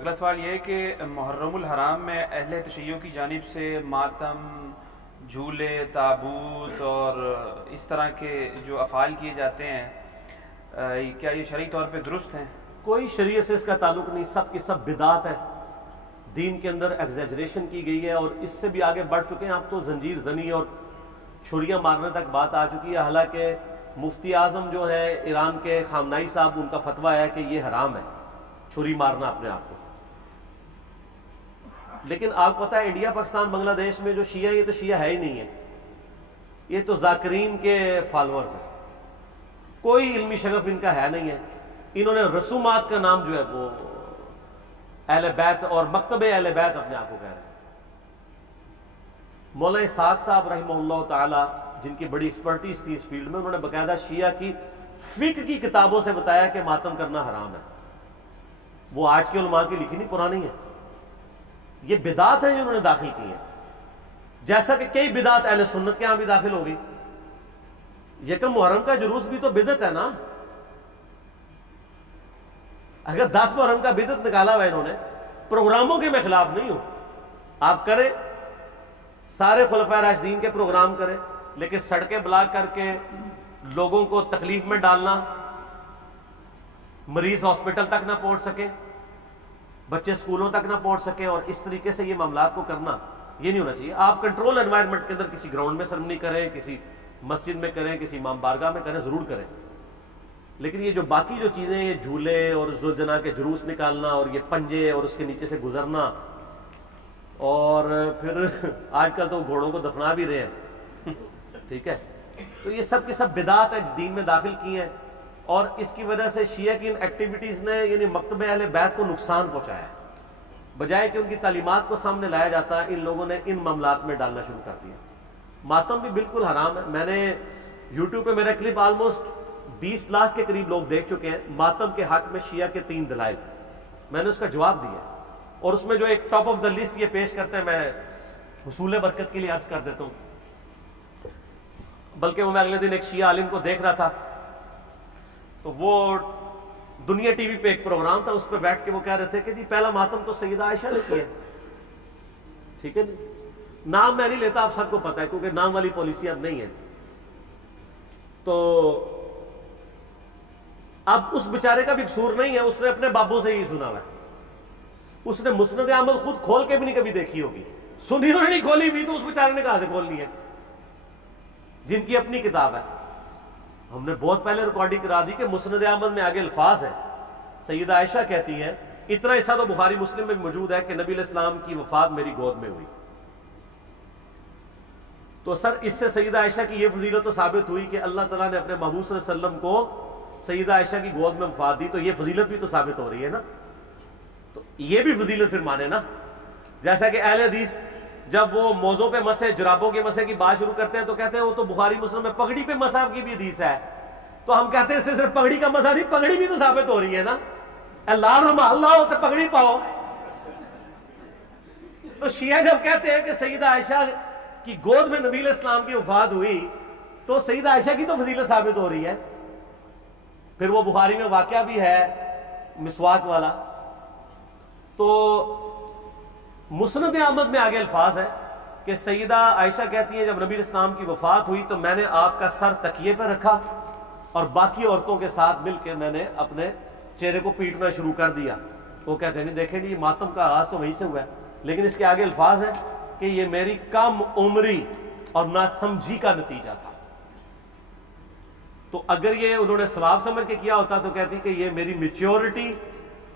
अगला सवाल ये है कि मुहर्रमुल हराम में अहले तशय्यो की जानिब से मातम, झूले, ताबूत और इस तरह के जो अफ़ाल किए जाते हैं, क्या ये शरई तौर पे दुरुस्त हैं? कोई शरीयत से इसका ताल्लुक नहीं, सब की सब बिदात है। दीन के अंदर एग्जैजरेशन की गई है और इससे भी आगे बढ़ चुके हैं। अब तो जंजीर जनी और छुरियां मारने तक बात आ चुकी है। हालांकि मुफ्ती आजम जो है ईरान के खामनाई साहब, उनका फतवा है कि ये हराम है छुरी मारना अपने आप को। लेकिन आपको पता है इंडिया, पाकिस्तान, बांग्लादेश में जो शिया, ये तो शिया है ही नहीं है, ये तो जाकिरीन के फॉलोअर्स हैं। कोई इल्मी शगफ इनका है नहीं है। इन्होंने रसूमात का नाम जो है वो अहले बैत और मकतब अहले बैत अपने आप को कह रहे हैं। मौलाना इसाक साहब रहमहुल्लाह ताला, जिनकी बड़ी एक्सपर्टीज थी इस फील्ड में, उन्होंने बाकायदा शिया की फिक्र की किताबों से बताया कि मातम करना हराम है। वो आज के उलमा की लिखी नहीं, पुरानी है। ये बिदात है जो उन्होंने दाखिल की है, जैसा कि कई बिदात अहले सुन्नत के यहां भी दाखिल हो गई। यकम मुहर्रम का जुलूस भी तो बिदत है ना। अगर 10 मुहर्रम का बिदत निकाला हुआ इन्होंने, प्रोग्रामों के मैं खिलाफ नहीं हूं, आप करें, सारे खुलफाए राशिदीन के प्रोग्राम करें, लेकिन सड़कें ब्लॉक करके लोगों को तकलीफ में डालना, मरीज हॉस्पिटल तक ना पहुंच सके, बच्चे स्कूलों तक ना पहुंच सके, और इस तरीके से ये मामलात को करना, ये नहीं होना चाहिए। आप कंट्रोल एनवायरनमेंट के अंदर किसी ग्राउंड में सेरेमनी करें, किसी मस्जिद में करें, किसी इमाम बारगाह में करें, जरूर करें। लेकिन ये जो बाकी जो चीजें, ये झूले और जुलजना के जुलूस निकालना और ये पंजे और उसके नीचे से गुजरना, और फिर आजकल तो घोड़ों को दफना भी रहे हैं, ठीक है, तो ये सब की सब बिदात है, दीन में दाखिल की है। और इसकी वजह से शिया की इन एक्टिविटीज ने यानी मकतब अहले बैत को नुकसान पहुंचाया है। बजाय कि उनकी तालीमात को सामने लाया जाता, इन लोगों ने इन मामलात में डालना शुरू कर दिया। मातम भी बिल्कुल हराम है। मैंने यूट्यूब पे मेरा क्लिप ऑलमोस्ट 20 लाख के करीब लोग देख चुके हैं। मातम के हक में शिया के 3 दलाइल, मैंने उसका जवाब दिया, और उसमें जो एक टॉप ऑफ द लिस्ट ये पेश करते हैं, मैं हुसूल बरकत के लिए अर्ज कर देता हूं। बल्कि वो मैं अगले दिन एक शिया आलिम को देख रहा था, तो वो दुनिया टीवी पे एक प्रोग्राम था, उस पर बैठ के वो कह रहे थे कि जी पहला मातम तो सैयदा आयशा ने किया, ठीक है, नाम मैं नहीं लेता, आप सबको पता है, क्योंकि नाम वाली पॉलिसी अब नहीं है। तो अब उस बेचारे का भी कसूर नहीं है, उसने अपने बाबू से ही सुना हुआ है। उसने मुस्नद अहमद खुद खोल के भी नहीं कभी देखी होगी, सुनी और नहीं खोली भी, तो उस बेचारे ने कहां से खोलनी है, जिनकी अपनी किताब है। हमने बहुत पहले रिकॉर्डिंग करा दी कि मुस्नद अहमद में आगे अल्फाज है, सैयदा आयशा कहती है, इतना हिस्सा तो बुखारी मुस्लिम में भी मौजूद है कि नबी अलैहिस्सलाम की वफात मेरी गोद में हुई। तो सर, इससे सैयदा आयशा की यह फजीलत तो साबित हुई कि अल्लाह ताला ने अपने महबूब सल्लल्लाहु अलैहि वसल्लम को सैयदा आयशा की गोद में वफात दी, तो यह फजीलत भी तो साबित हो रही है ना। तो यह भी फजीलत फिर माने ना। जैसा कि अहले हदीस जब वो मौजों पे मसे, जुराबों के मसे की बात शुरू करते हैं, तो कहते हैं वो तो बुखारी मुस्लिम में पगड़ी पे मसा की भी हदीस है। तो हम कहते हैं इससे सिर्फ पगड़ी का मसा नहीं, पगड़ी भी तो साबित हो रही है ना। अल्लाह हो तो पगड़ी पाओ। तो शिया जब कहते हैं कि सैयदा आयशा की गोद में नबी इस्लाम की वफात हुई, तो सैयदा आयशा की तो फजीलत साबित हो रही है। फिर वो बुखारी में वाकया भी है मिसवाक वाला। तो मुस्नद अहमद में आगे अल्फाज है कि सैयदा आयशा कहती है, जब नबी इस्लाम की वफात हुई तो मैंने आपका सर तकिए पर रखा और बाकी औरतों के साथ मिलकर मैंने अपने चेहरे को पीटना शुरू कर दिया। वो कहते हैं, नहीं देखें जी, मातम का आगाज तो वहीं से हुआ है। लेकिन इसके आगे अल्फाज है कि ये मेरी कम उम्री और नासमझी का नतीजा था। तो अगर ये उन्होंने सवाब समझ के किया होता तो कहती कि ये मेरी मैच्योरिटी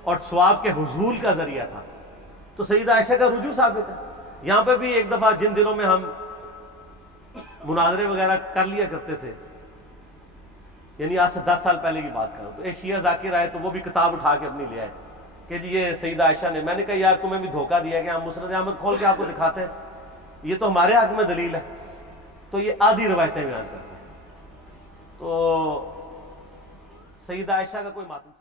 और सवाब के हुजूल का जरिया था। तो सैयदा आयशा का रुजू साबित है। यहां पर भी एक दफा जिन दिनों में हम मुनाजरे वगैरह कर लिया करते थे, यानी आज से 10 साल पहले की बात करूं, तो एक शिया जाकिर आए, तो वो भी किताब उठा के अपनी ले आए कि ये सैयदा आयशा ने। मैंने कहा यार, तुम्हें भी धोखा दिया कि हम मुस्नद अहमद खोल के आपको दिखाते हैं, ये तो हमारे हक में दलील है। तो ये आधी रवायतें बयान करते हैं। तो सैयदा आयशा का कोई मातम